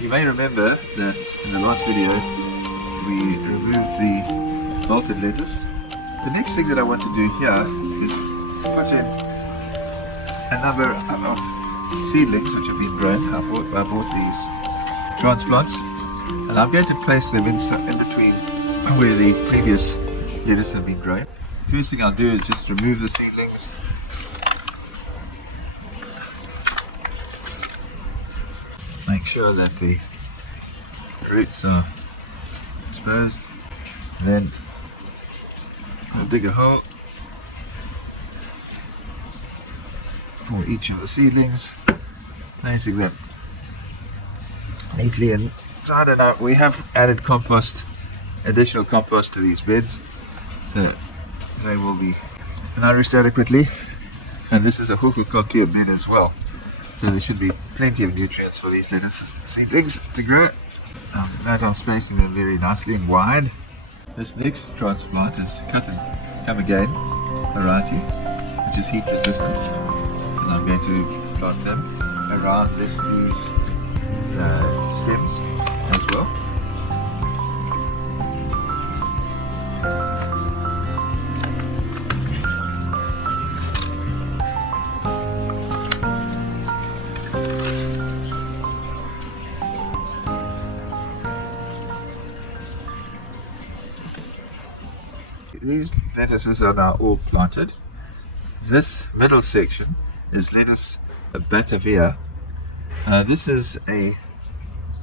You may remember that in the last video we removed the bolted lettuce. The next thing that I want to do here is put in a number of seedlings which have been grown. I bought these transplants and I'm going to place them in between where the previous lettuce have been grown. First thing I'll do is just remove the seedlings. Make sure that the roots are exposed. Then I'll dig a hole for each of the seedlings, placing them neatly inside. And out. We have added additional compost to these beds, so they will be nourished adequately. And this is a hukukakia bed as well, so there should be plenty of nutrients for these lettuce seedlings to grow. That I'm spacing them very nicely and wide. This next transplant is cut and come again variety, which is heat resistant, and I'm going to plant them around these stems as well. These lettuces are now all planted. This middle section is lettuce batavia. This is a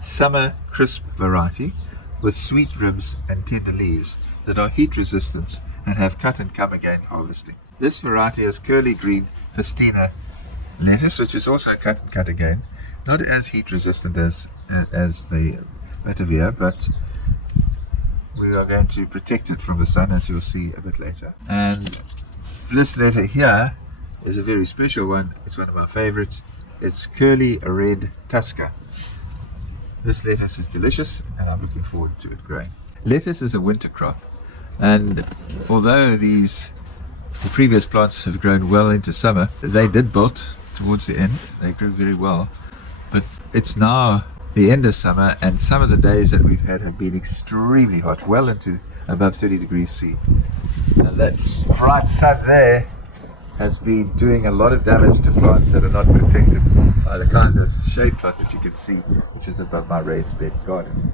summer crisp variety with sweet ribs and tender leaves that are heat resistant and have cut and come again harvesting. This variety is curly green festina lettuce, which is also cut and cut again. Not as heat resistant as the batavia, but we are going to protect it from the sun, as you'll see a bit later. And this letter here is a very special one. It's one of my favorites. It's curly red tusker. This lettuce is delicious and I'm looking forward to it growing. Lettuce is a winter crop, and although the previous plants have grown well into summer, they did bolt towards the end. They grew very well, but it's now the end of summer, and some of the days that we've had have been extremely hot, well into above 30 degrees C. And that bright sun there has been doing a lot of damage to plants that are not protected by the kind of shade plot that you can see, which is above my raised bed garden.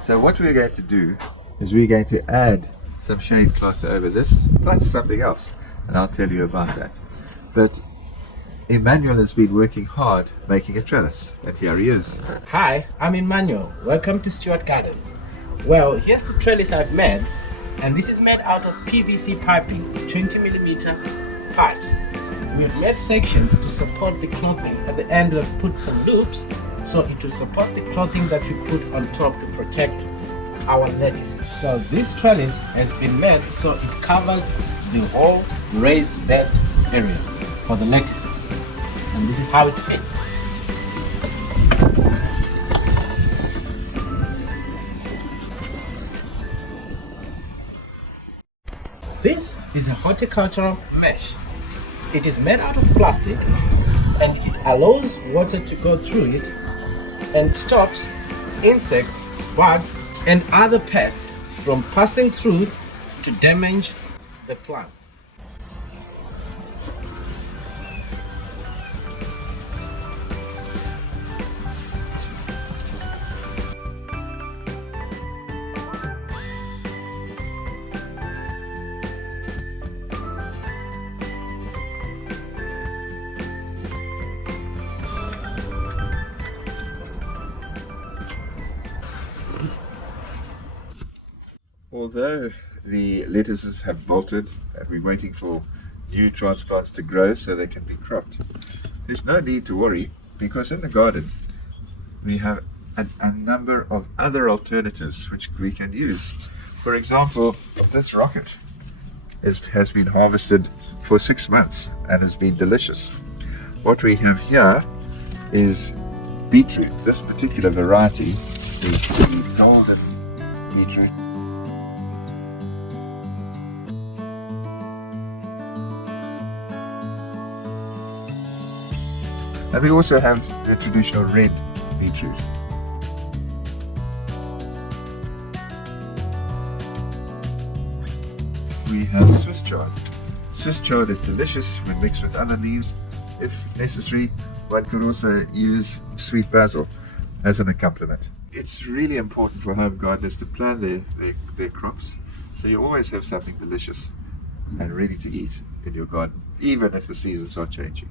So what we're going to do is we're going to add some shade cloth over this, plus something else, and I'll tell you about that. But Emmanuel has been working hard making a trellis, and here he is. Hi, I'm Emmanuel. Welcome to Stewart Gardens. Well, here's the trellis I've made, and this is made out of PVC piping, 20mm pipes. We've made sections to support the clothing. At the end we've put some loops, so it will support the clothing that we put on top to protect our lettuces. So this trellis has been made so it covers the whole raised bed area for the lettuces, and this is how it fits. This is a horticultural mesh. It is made out of plastic and it allows water to go through it and stops insects, bugs and other pests from passing through to damage the plants. Although the lettuces have bolted and we're waiting for new transplants to grow so they can be cropped, there's no need to worry, because in the garden we have a number of other alternatives which we can use. For example, this rocket has been harvested for 6 months and has been delicious. What we have here is beetroot. This particular variety is the golden beetroot. And we also have the traditional red beetroot. we have Swiss chard. Swiss chard is delicious when mixed with other leaves. If necessary, one could also use sweet basil as an accompaniment. It's really important for home gardeners to plan their crops, so you always have something delicious and ready to eat in your garden, even if the seasons are changing.